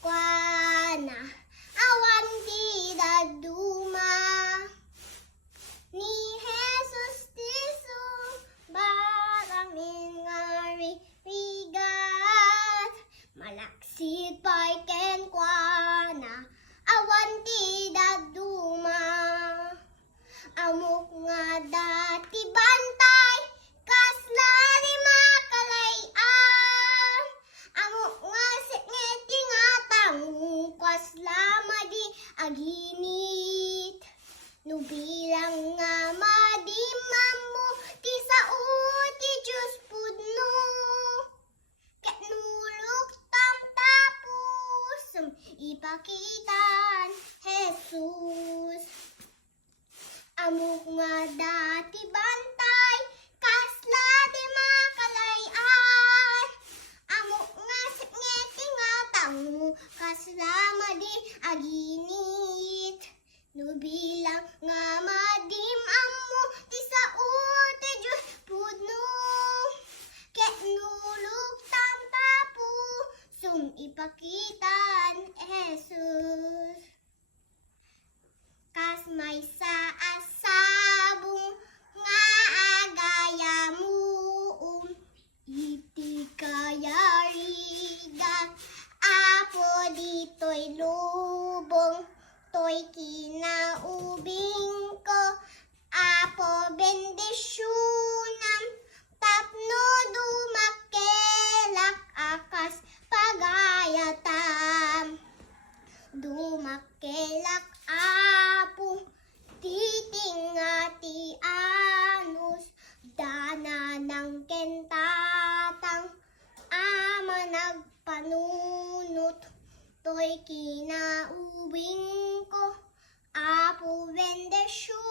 Kuana awan di daduma ni Jesus tisu baramin ngari rigat malaksid pay ken kuana awan di daduma amok nga dati bantay kasla ni makalayan amok nga ngeti nga tangu kasla madi aginit nubilang nga madimamo ti sao ti Diyos pudno ket nulok tapus ipakitan Jesus amok nga dati bantay kasla di makalayan amok nga ngeti nga tangu kasla madi aginit nubilang nga madim amo ti sao ti Diyos pudno ket nulok tapu sum ipakitan Jesus kas may sa asabong nga agayamu iti kayariga apo dito'y lubong to'y kinaubing ko apo bendisyonam tapno dumakelak akas pagayatam dumakelak apo titingati anus dana ng kentatang ama nagpanunot to'y kinaubing ko apo bendisyon